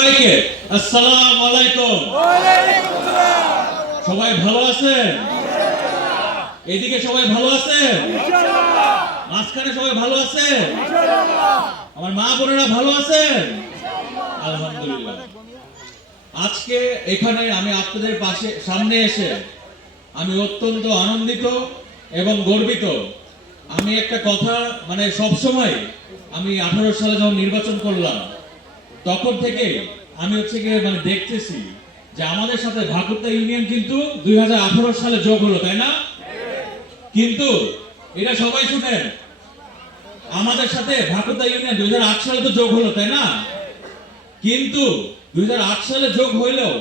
সবাইকে আসসালামু আলাইকুম। সবাই ভালো আছেন? এদিকে সবাই ভালো আছেন? মাঝখানে সবাই ভালো আছেন? আমার মা বোনেরা ভালো আছেন? আলহামদুলিল্লাহ। আজকে এখানে আমি আপনাদের সামনে এসে আমি অত্যন্ত আনন্দিত এবং গর্বিত। আমি একটা কথা সবসময় আমি 18 সালে যখন নির্বাচন করলাম তখন থেকে আমি দেখতেছি যে আমাদের সাথে ভাকুরতা ইউনিয়ন কিন্তু 2018 সালে যোগ হলো, তাই না? কিন্তু এটা সবাই শুনেন, আমাদের সাথে ভাকুরতা ইউনিয়ন 2008 সালে তো যোগ হলো, তাই না? কিন্তু 2008 সালে যোগ হইলেও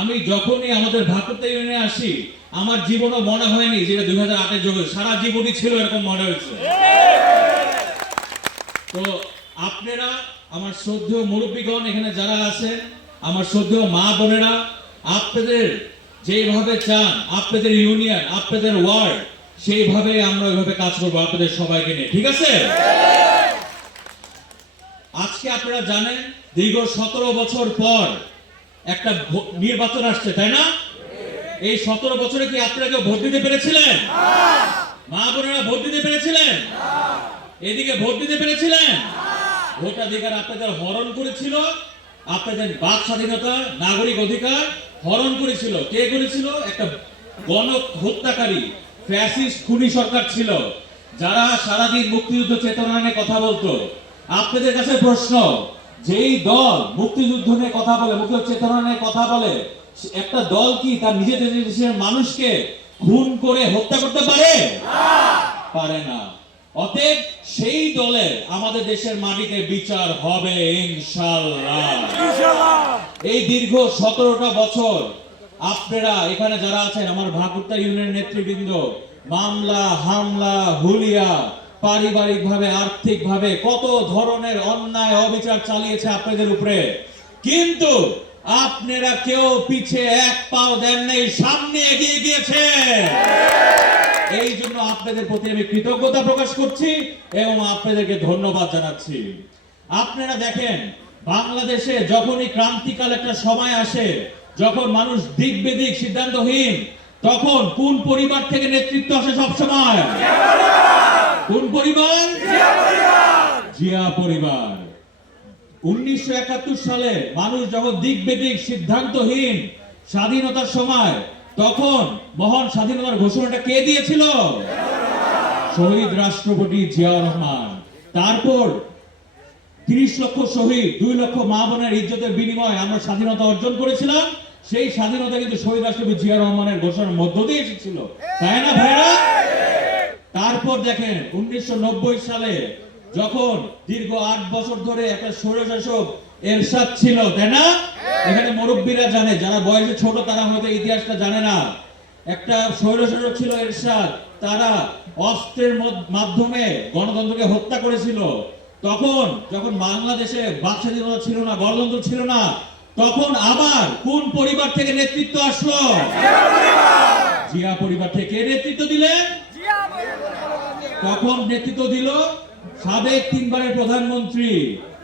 আমি যখনই আমাদের ভাকুরতা ইউনিয়নে আসি আমার জীবনও মনে হয়নি যে 2008-এ যোগ হয়েছে, সারা জীবনই ছিল এরকম মনে হয়েছে। তো আপনারা আমার শ্রদ্ধেয় মুরব্বীগণ এখানে যারা আছেন, আমার শ্রদ্ধেয় মা বোনেরা, আপনাদের যেভাবে চান আপনাদের ইউনিয়ন আপনাদের ওয়ার্ড সেইভাবে আমরা ওইভাবে কাজ করবো আপনাদের সবাইকে নিয়ে, ঠিক আছে? আজকে আপনারা জানেন দীর্ঘ 17 বছর পর একটা নির্বাচন আসছে, তাই না? এই 17 বছরে কি আপনারা কেউ ভোট দিতে পেরেছিলেন? মা বোনেরা ভোট দিতে পেরেছিলেন? এদিকে ভোট দিতে পেরেছিলেন? ভোটাধিকার আপনাদের হরণ করেছিল, আপনাদের বাক স্বাধীনতা নাগরিক অধিকার হরণ করেছিল। কে করেছিল? একটা গণ হত্যাকারী ফ্যাসিস্ট খুনি সরকার ছিল, যারা সারাদিন মুক্তিযুদ্ধ চেতনা নিয়ে কথা বলতো। আপনাদের কাছে প্রশ্ন, যেই দল মুক্তিযুদ্ধ নিয়ে কথা বলে, মুক্তিযুদ্ধ চেতনা নিয়ে কথা বলে, একটা দল কি তার নিজেদের দেশের মানুষকে খুন করে হত্যা করতে পারে? পারে না। অতএব সেই দলের আমাদের দেশের মাটিতে বিচার হবে ইনশাআল্লাহ। এই দীর্ঘ 17টা বছর আপনারা এখানে যারা আছেন আমার ভাকুরতা ইউনিয়ন নেতৃবৃন্দ মামলা হামলা হুলিয়া পারিবারিক ভাবে আর্থিক ভাবে কত ধরনের অন্যায় অবিচার চালিয়েছে আপনাদের উপরে, কিন্তু আপনারা কেউ পিছে এক পাও দেন নাই, সামনে এগিয়ে গিয়েছে। এই জন্য আপনাদের প্রতি আমি কৃতজ্ঞতা প্রকাশ করছি এবং আপনাদেরকে ধন্যবাদ জানাচ্ছি। আপনারা দেখেন বাংলাদেশে যখনই ক্রান্তিকাল একটা সময় আসে, যখন মানুষ দিক বেদিক সিদ্ধান্তহীন, তখন কোন পরিবার থেকে নেতৃত্ব আসে? সব সময় কোন পরিবার? জিয়া পরিবার। 1971 সালে মানুষ যখন দিক বেদিক সিদ্ধান্তহীন স্বাধীনতার সময়, তখন মহান স্বাধীনতার ঘোষণাটা কে দিয়েছিল? শহীদ রাষ্ট্রপতি জিয়াউর রহমান। তারপর 30 লক্ষ শহীদ 2 লক্ষ মা বোনের ইজ্জতের বিনিময়ে আমরা স্বাধীনতা অর্জন করেছিলাম। সেই স্বাধীনতা কিন্তু শহীদ রাষ্ট্রপতি জিয়াউর রহমানের ঘোষণার মধ্য দিয়ে এসেছিল, তাই না ভাইরা? তারপর দেখেন 1990 সালে যখন দীর্ঘ 8 বছর ধরে একটা স্বৈরশাসক এরশাদ ছিল, তাই না? এখানে মুরব্বীরা জানে, যারা বয়সে ছোট তারা হয়তো ইতিহাসটা জানে না। একটা স্বৈরশাসক ছিল এরশাদ, তারা অস্ত্রের মাধ্যমে গণতন্ত্রকে হত্যা করেছিল। তখন যখন বাংলাদেশে বাক স্বাধীনতা ছিল না, গণতন্ত্র ছিল না, তখন আবার কোন পরিবার থেকে নেতৃত্ব আসলো? জিয়া পরিবার থেকে। নেতৃত্ব দিলেন? তখন নেতৃত্ব দিল সাবেক 3 বারের প্রধানমন্ত্রী,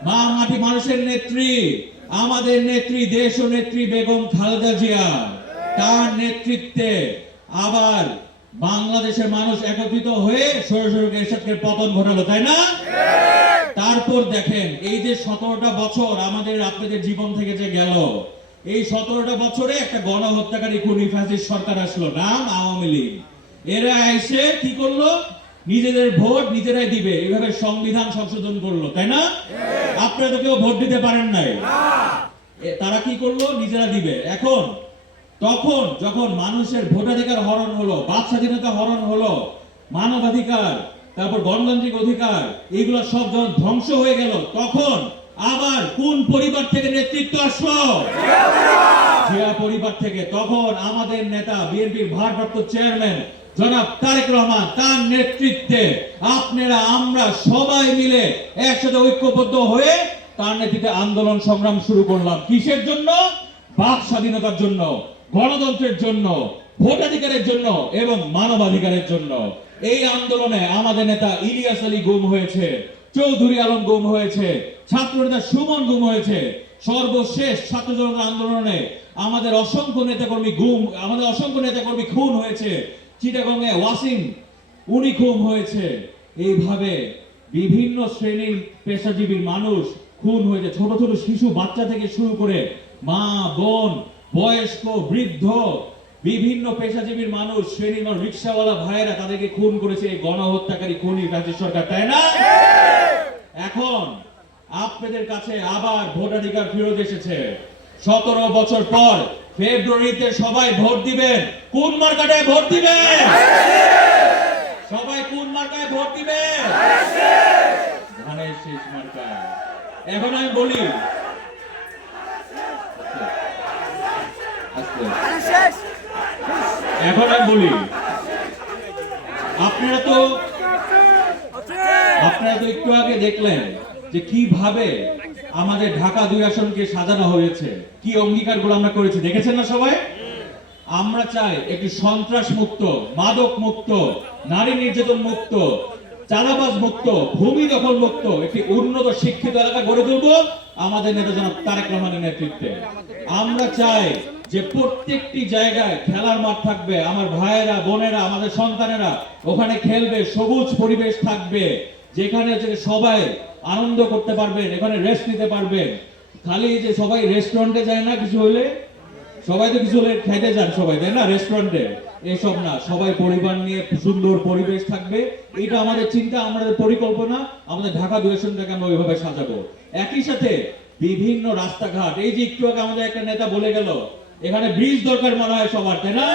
মা মাটি মানুষের নেত্রী, আমাদের নেত্রী দেশ ও নেত্রী বেগম খালেদা জিয়া। তার নেতৃত্বে আবার বাংলাদেশের মানুষ একত্রিত হয়ে স্বৈরশাসক এরশাদকে পতন ঘটালো, তাই না? তারপর দেখেন এই যে 17টা বছর আমাদের আপনাদের জীবন থেকে যে গেল, এই 17টা বছরে একটা গণহত্যাকারী খুনি ফ্যাসিস্ট সরকার আসলো, নাম আওয়ামী লীগ। এরা এসে কি করলো? নিজেদের ভোট নিজেরাই দিবে, এইভাবে সংবিধান সংশোধন করলো, তাই না? আপনারা তো কেউ ভোট দিতে পারেন নাই। তারা কি করলো? নিজেরা দিবে। এখন তখন যখন মানুষের ভোটাধিকার হরণ হলো, বাক স্বাধীনতা হরণ হলো, মানবাধিকার, তারপর গণতান্ত্রিক অধিকার, এগুলো সব যখন ধ্বংস হয়ে গেল, তখন আবার কোন পরিবার থেকে নেতৃত্ব আসলো? জিয়া পরিবার থেকে। তখন আমাদের নেতা বিএনপির ভারপ্রাপ্ত চেয়ারম্যান জনাব তারেক রহমান, তার নেতৃত্বে আপনারা আমরা সবাই মিলে একসাথে ঐক্যবদ্ধ হয়ে তার নেতৃত্বে আন্দোলন সংগ্রাম শুরু করলাম। কিসের জন্য? বাক স্বাধীনতার জন্য, গণতন্ত্রের জন্য, ভোটাধিকারের জন্য এবং মানবাধিকারের জন্য। এই আন্দোলনে আমাদের নেতা ইলিয়াস আলী গুম হয়েছে, চৌধুরী আলম গুম হয়েছে, ছাত্র নেতা সুমন গুম হয়েছে। সর্বশেষ ছাত্র জনতা আন্দোলনে আমাদের অসংখ্য নেতাকর্মী খুন হয়েছে। চিটাগংয়ে ওয়াসিম উনি খুন হয়েছে। এইভাবে বিভিন্ন শ্রেণীর পেশাজীবীর মানুষ খুন হয়েছে। ছোট ছোট শিশু বাচ্চা থেকে শুরু করে মা বোন বয়স্ক বৃদ্ধ বিভিন্ন পেশাজীবীর মানুষ শ্রেণীর মানুষ রিক্সাওয়ালা ভাইয়েরা তাদেরকে খুন করেছে এই গণহত্যাকারী খুনি ফ্যাসিস্ট সরকার, তাই না? এখন আপনাদের কাছে আবার ভোটাধিকার ফেরত এসেছে। 17 বছর পর ফেব্রুয়ারিতে সবাই ভোট দিবেন। কোন মার্কাটায় ভোট দিবেন? সবাই কোন মার্কায় ভোট দিবেন? ধানের শীষ মার্কায়। এখন আমি বলি আপনারা তো একটু আগে দেখলেন যে কিভাবে আমাদের ঢাকা 2 আসনকে সাজানো হয়েছে, কি অঙ্গীকারগুলো আমরা করেছি, দেখেছেন না সবাই? আমরা চাই একটি সন্ত্রাস মুক্ত, মাদক মুক্ত, নারী নির্যাতন মুক্ত, চাঁদাবাজ মুক্ত, ভূমি দখল মুক্ত একটি উন্নত শিক্ষিত এলাকা গড়ে তুলব আমাদের নেতা জনাব তারেক রহমানের নেতৃত্বে। আমরা চাই যে প্রত্যেকটি জায়গায় খেলার মাঠ থাকবে, আমার ভাইয়েরা বোনেরা আমাদের সন্তানেরা ওখানে খেলবে, সবুজ পরিবেশ থাকবে, যেখানে সবাই আনন্দ করতে পারবেন, এখানে রেস্ট নিতে পারবেন। খালি যে সবাই রেস্টুরেন্টে যায় না, কিছু হলে সবাই তো কিছু হলে খেতে যান সবাই, তাই না? রেস্টুরেন্টে এসব না, সবাই পরিবার নিয়ে সুন্দর পরিবেশ থাকবে, এটা আমাদের চিন্তা, আমাদের পরিকল্পনা। আমাদের ঢাকা 2 আসনটাকে আমরা ওইভাবে সাজাবো। একই সাথে বিভিন্ন রাস্তাঘাট, এই যে একটু আগে আমাদের একটা নেতা বলে গেল এখানে ব্রিজ দরকার মনে হয় সবার, তাই না?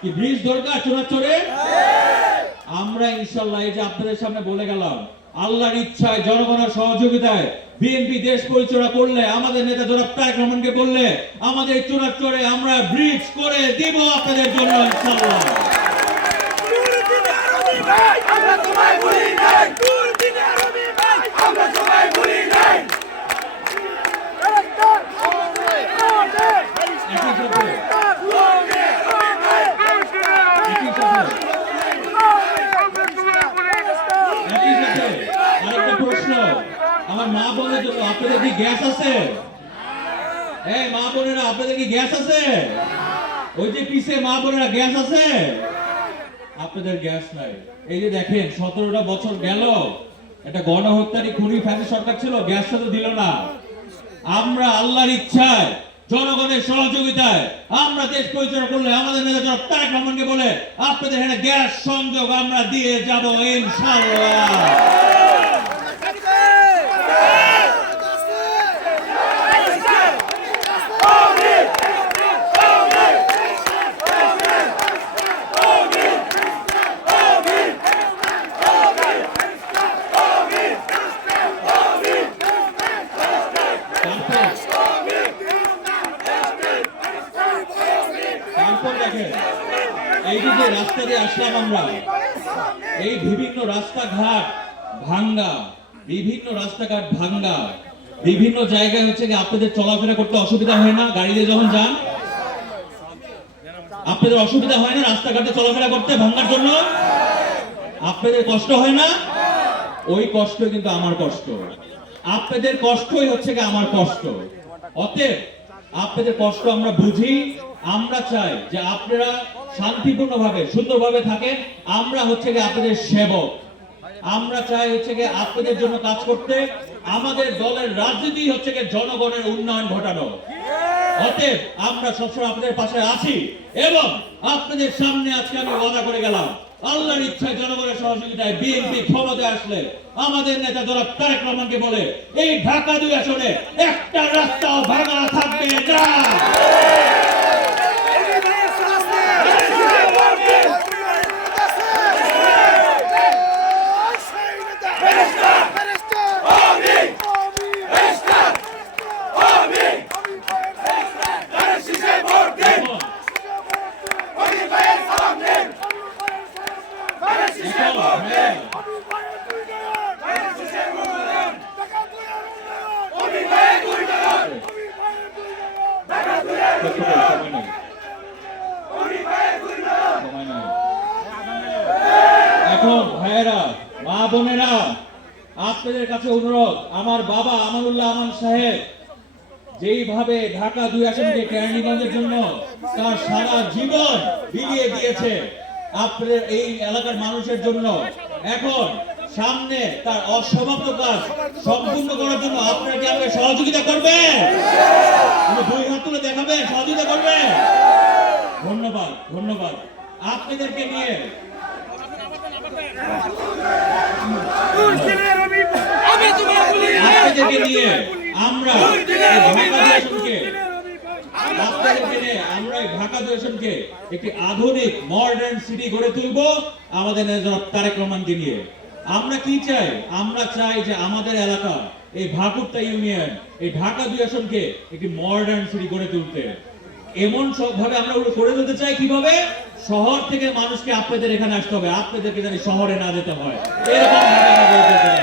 কি ব্রিজ দরকার চুনাচুরে? আমরা ইনশাআল্লাহ এই যে আপনাদের সামনে বলে গেলাম, আল্লাহর ইচ্ছায় জনগণের সহযোগিতায় বিএনপি দেশ পরিচালনা করলে, আমাদের নেতা জনাব তারেক রহমানকে বললে আমাদের চুনাচুরে আমরা ব্রিজ করে দিব আপনাদের জন্য ইনশাআল্লাহ। আমরা তোমায় ভুলি নাই, দুর্দিনের রবি ভাই আমরা তোমায় ভুলি নাই। আমার মা বোনের জন্য, আপনাদের কি গ্যাস আছে? এই মা বোনেরা আপনাদের কি গ্যাস আছে? ওই যে পিছে মা বোনেরা গ্যাস আছে? আপনাদের গ্যাস নাই। এই যে দেখেন 17টা বছর গেল, একটা গণহত্যারী খুনি ফ্যাসিস্ট সরকার ছিল, গ্যাসটা তো দিল না। আমরা আল্লাহর ইচ্ছায় জনগণের সহযোগিতায় আমরা দেশ পরিচালনা করলে আমাদের নেতা জনাব তারেক রহমানকে বলে আপনাদের এখানে গ্যাস সংযোগ আমরা দিয়ে যাব ইনশাআল্লাহ। এই যে রাস্তা দিয়ে আসলাম আমরা, এই বিভিন্ন রাস্তাঘাট ভাঙ্গা, বিভিন্ন জায়গায় হচ্ছে যে আপনাদের চলাফেরা করতে অসুবিধা হয় না? গাড়ি দিয়ে যখন যান আপনাদের অসুবিধা হয় না রাস্তাঘাটে চলাফেরা করতে ভাঙ্গার জন্য? আপনাদের কষ্ট হয় না? ওই কষ্ট কিন্তু আমার কষ্ট, আপনাদের কষ্টই হচ্ছে কি আমার কষ্ট। অতএব আপনাদের কষ্ট আমরা বুঝি, আমরা চাই যে আপনারা শান্তিপূর্ণভাবে সুন্দরভাবে থাকেন। আমরা হচ্ছে গিয়ে আপনাদের সেবক, আমরা চাই হচ্ছে গিয়ে আপনাদের জন্য কাজ করতে। আমাদের দলের রাজনীতি হচ্ছে গিয়ে জনগণের উন্নয়ন ঘটানো। অতএব আমরা সবসময় আপনাদের পাশে আছি এবং আপনাদের সামনে আজকে আমি ওয়াদা করে গেলাম, আল্লাহর ইচ্ছায় জনগণের সহযোগিতায় বিএনপি ক্ষমতায় আসলে আমাদের নেতা জনাব তারেক রহমানকে বলে এই ঢাকা 2 আসনে একটা রাস্তাও ভাঙা থাকবে না। এখন ভাইয়েরা মা বোনেরা আপনাদের কাছে অনুরোধ, আমার বাবা আমানুল্লাহ আমান সাহেব যেইভাবে ঢাকা 2 আসনকে কেরানীগঞ্জের জন্য তার সারা জীবন বিলিয়ে দিয়েছে আপনাদের এই এলাকার মানুষের জন্য, এখন সামনে তার অসমাপ্ত কাজ সম্পূর্ণ করার জন্য আপনাকে আমাকে সহযোগিতা করবে, দুই হাত তুলে দেখাবেন সহযোগিতা করবে। ধন্যবাদ, ধন্যবাদ। আপনাদেরকে নিয়ে আমরা ঢাকা 2 আসনকে একটি আধুনিক মডার্ন সিটি গড়ে তুলবো আমাদের জনাব তারেক রহমানকে নিয়ে। আমরা কি চাই? আমরা চাই যে আমাদের এলাকা এই ভাকুরতা ইউনিয়ন এই ঢাকা 2 আসনকে একটি মডার্ন সিটি গড়ে তুলতে। এমন সব ভাবে আমরা করে তুলতে চাই, কিভাবে? শহর থেকে মানুষকে আপনাদের এখানে আসতে হবে, আপনাদেরকে জানি শহরে না যেতে হয়, এরকম ভাবে আমরা গড়ে তুলতে চাই।